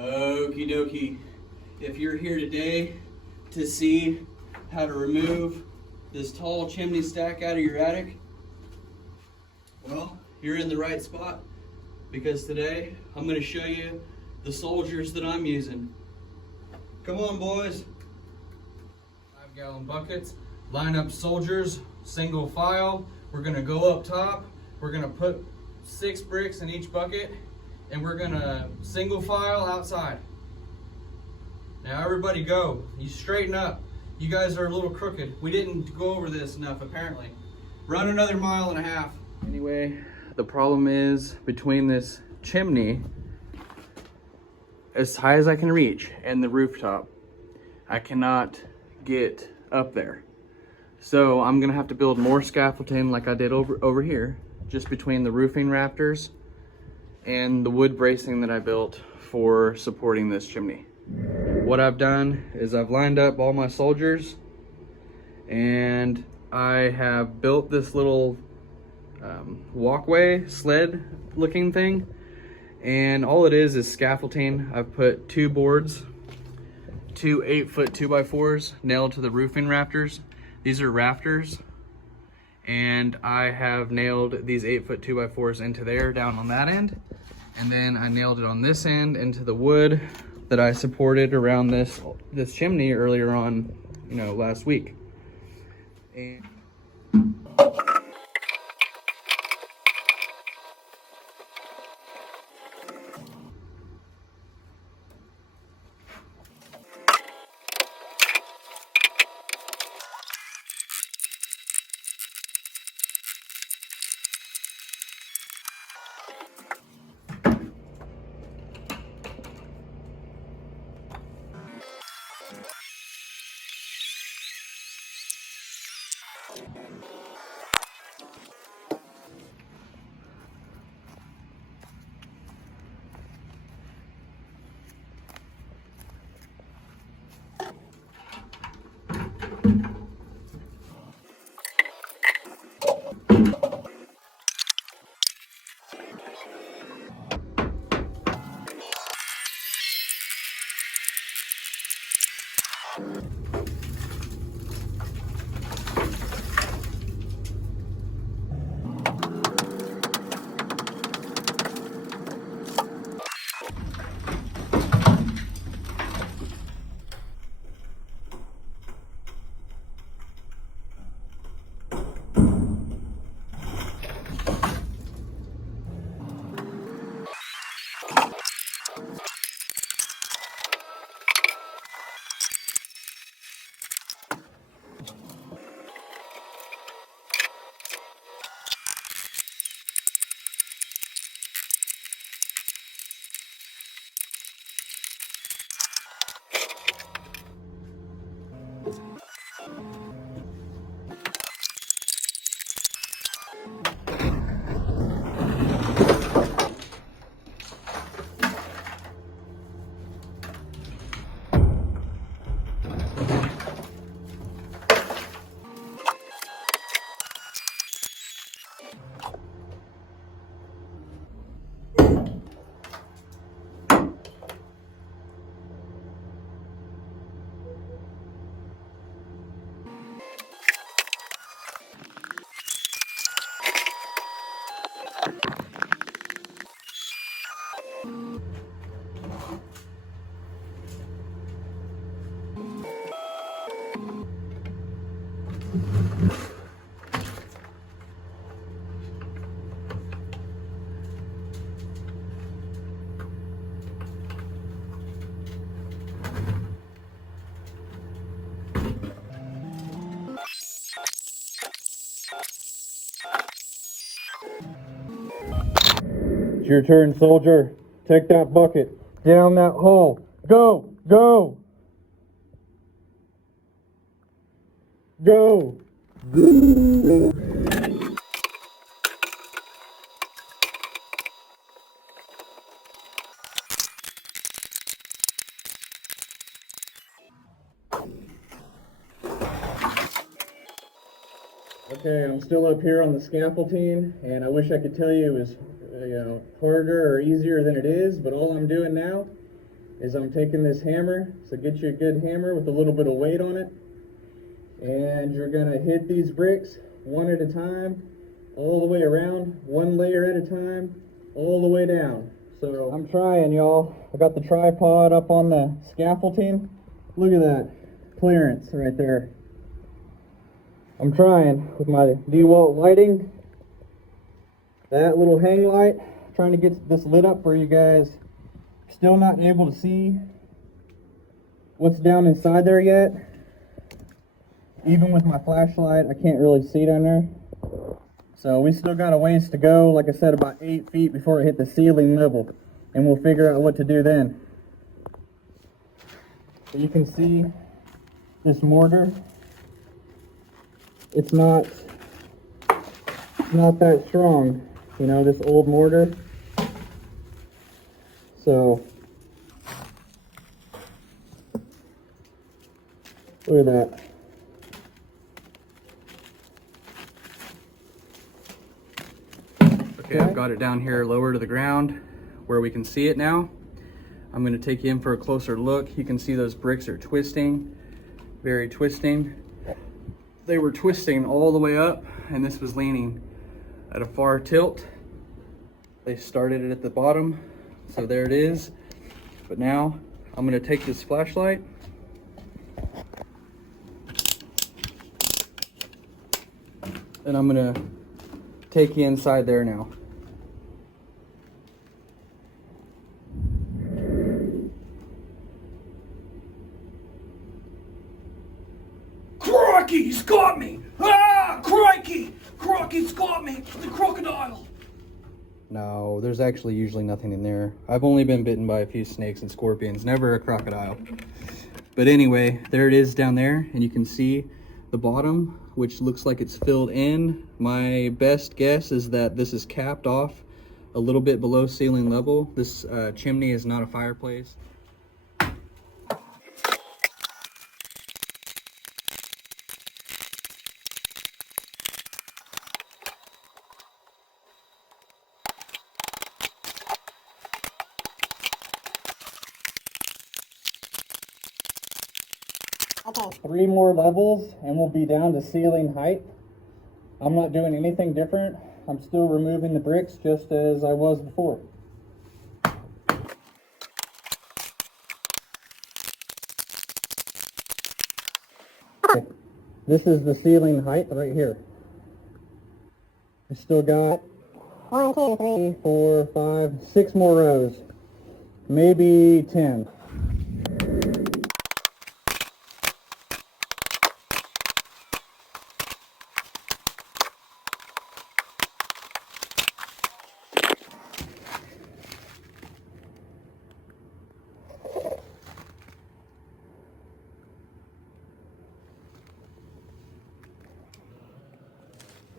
Okie dokie. If you're here today to see how to remove this tall chimney stack out of your attic, well, you're in the right spot, because today I'm going to show you the soldiers that I'm using. Come on, boys. 5-gallon buckets, line up soldiers, single file. We're going to go up top. We're going to put 6 bricks in each bucket, and we're going to single file outside. Now everybody go. You straighten up. You guys are a little crooked. We didn't go over this enough apparently. Run another 1.5 miles. Anyway, the problem is between this chimney, as high as I can reach, and the rooftop, I cannot get up there. So I'm gonna have to build more scaffolding like I did over here, just between the roofing rafters and the wood bracing that I built for supporting this chimney. What I've done is I've lined up all my soldiers, and I have built this little walkway, sled looking thing, and all it is scaffolding. I've put 2 boards, 2 8-foot 2x4s nailed to the roofing rafters. These are rafters, and I have nailed these 8-foot 2x4s into there down on that end, and then I nailed it on this end into the wood that I supported around this chimney earlier on, last week. And it's your turn, soldier. Take that bucket down that hole. Go, go, go. Okay, I'm still up here on the scaffolding, and I wish I could tell you it was harder or easier than it is, but all I'm doing now is I'm taking this hammer, so get you a good hammer with a little bit of weight on it, and you're gonna hit these bricks one at a time, all the way around, one layer at a time, all the way down. So I'm trying, y'all. I got the tripod up on the scaffolding. Look at that clearance right there. I'm trying with my DeWalt lighting, that little hang light, trying to get this lit up for you guys. Still not able to see what's down inside there yet. Even with my flashlight, I can't really see down there. So we still got a ways to go. Like I said, about 8 feet before it hit the ceiling level, and we'll figure out what to do then. So you can see this mortar. It's not that strong, you know, this old mortar. So look at that. Okay, I've got it down here lower to the ground where we can see it now. I'm going to take you in for a closer look. You can see those bricks are twisting, very twisting. They were twisting all the way up, and this was leaning at a far tilt. They started it at the bottom, so there it is. But now I'm going to take this flashlight and I'm going to take you inside there now. Crikey, he's got me! Ah, crikey! Crikey's got me! The crocodile! No, there's actually usually nothing in there. I've only been bitten by a few snakes and scorpions, never a crocodile. But anyway, there it is down there, and you can see the bottom, which looks like it's filled in. My best guess is that this is capped off a little bit below ceiling level. This chimney is not a fireplace. Okay. 3 more levels and we'll be down to ceiling height. I'm not doing anything different. I'm still removing the bricks just as I was before. Okay. This is the ceiling height right here. We still got 1, 2, 3, 4, 5, 6 more rows. Maybe 10.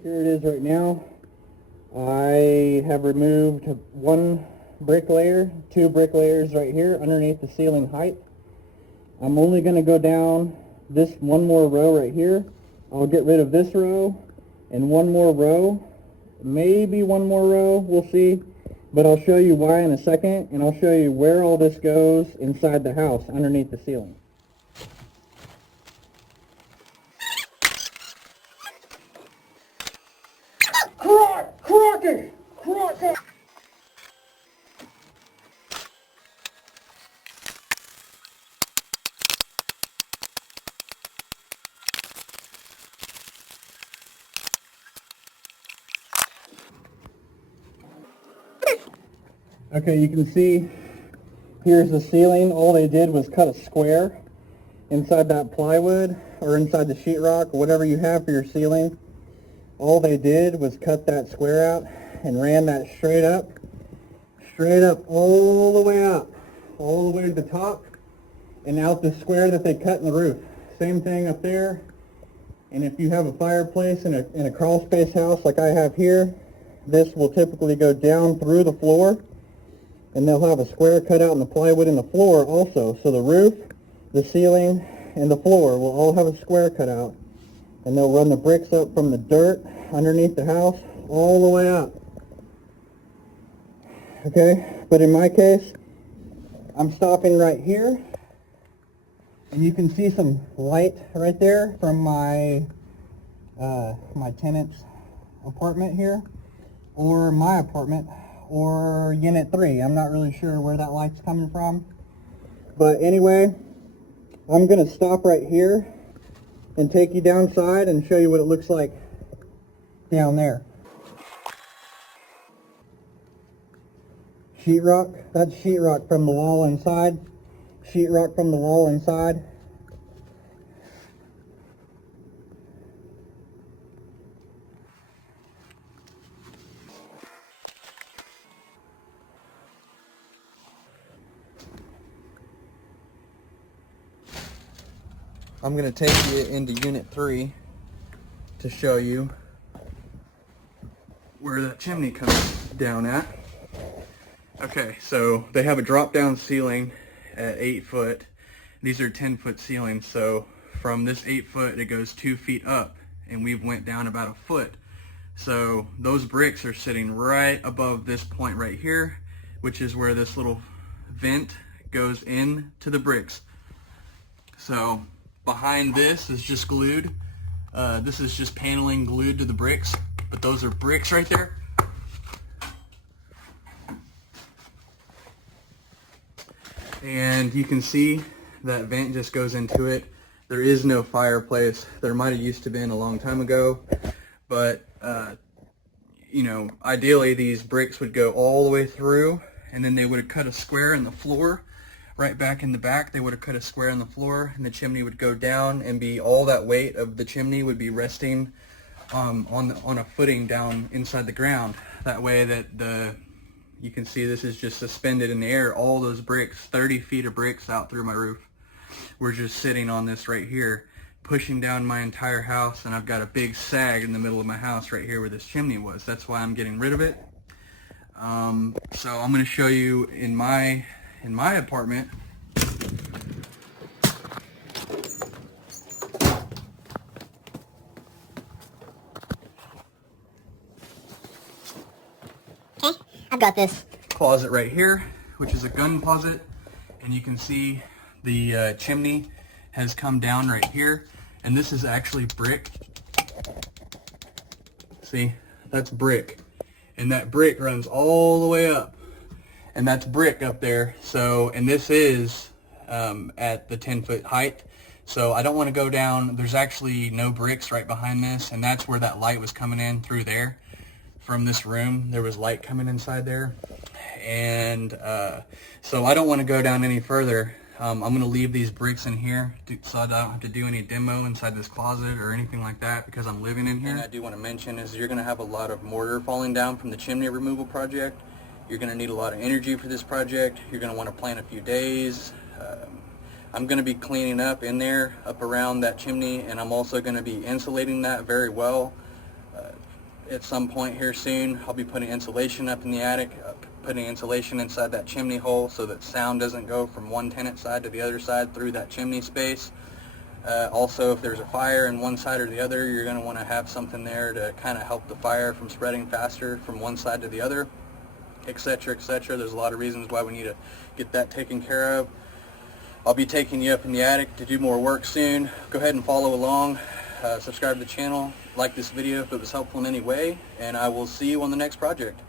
Here it is right now. I have removed 1 brick layer, 2 brick layers right here underneath the ceiling height. I'm only going to go down this 1 more row right here. I'll get rid of this row and 1 more row, maybe 1 more row, we'll see. But I'll show you why in a second, and I'll show you where all this goes inside the house underneath the ceiling. Crocky! Crocky! Okay, you can see here's the ceiling. All they did was cut a square inside that plywood or inside the sheetrock, whatever you have for your ceiling. All they did was cut that square out and ran that straight up all the way up, all the way to the top and out the square that they cut in the roof. Same thing up there. And if you have a fireplace in a crawl space house like I have here, this will typically go down through the floor, and they'll have a square cut out in the plywood in the floor also. So the roof, the ceiling, and the floor will all have a square cut out, and they'll run the bricks up from the dirt underneath the house all the way up. Okay, but in my case, I'm stopping right here, and you can see some light right there from my my tenant's apartment here, or my apartment, or unit 3. I'm not really sure where that light's coming from. But anyway, I'm going to stop right here and take you downside and show you what it looks like down there. Sheetrock, that's sheetrock from the wall inside. Sheetrock from the wall inside. I'm going to take you into Unit 3 to show you where that chimney comes down at. Okay, so they have a drop-down ceiling at 8 foot. These are 10-foot ceilings, so from this 8 foot it goes 2 feet up, and we've went down about a foot. So those bricks are sitting right above this point right here, which is where this little vent goes in to the bricks. So behind this is just glued. This is just paneling glued to the bricks, but those are bricks right there. And you can see that vent just goes into it. There is no fireplace. There might have used to been a long time ago, but you know, ideally these bricks would go all the way through, and then they would have cut a square in the floor. Right back in the back, they would have cut a square in the floor, and the chimney would go down, and be all that weight of the chimney would be resting on a footing down inside the ground. That way that you can see this is just suspended in the air. All those bricks, 30 feet of bricks out through my roof, we're just sitting on this right here, pushing down my entire house, and I've got a big sag in the middle of my house right here where this chimney was. That's why I'm getting rid of it. So I'm going to show you in my apartment. Okay, I've got this. Closet right here, which is a gun closet, and you can see the chimney has come down right here, and this is actually brick. See, that's brick, and that brick runs all the way up, and that's brick up there. So, and this is at the 10-foot height, so I don't want to go down. There's actually no bricks right behind this, and that's where that light was coming in through there. From this room, there was light coming inside there, and so I don't want to go down any further. I'm going to leave these bricks in here so I don't have to do any demo inside this closet or anything like that, because I'm living in here. And I do want to mention is you're going to have a lot of mortar falling down from the chimney removal project. You're going to need a lot of energy for this project. You're going to want to plan a few days. I'm going to be cleaning up in there, up around that chimney, and I'm also going to be insulating that very well. At some point here soon, I'll be putting insulation up in the attic, putting insulation inside that chimney hole so that sound doesn't go from one tenant side to the other side through that chimney space. Also, if there's a fire in one side or the other, you're going to want to have something there to kind of help the fire from spreading faster from one side to the other, etc., etc. There's a lot of reasons why we need to get that taken care of. I'll be taking you up in the attic to do more work soon. Go ahead and follow along. Subscribe to the channel, like this video if it was helpful in any way, and I will see you on the next project.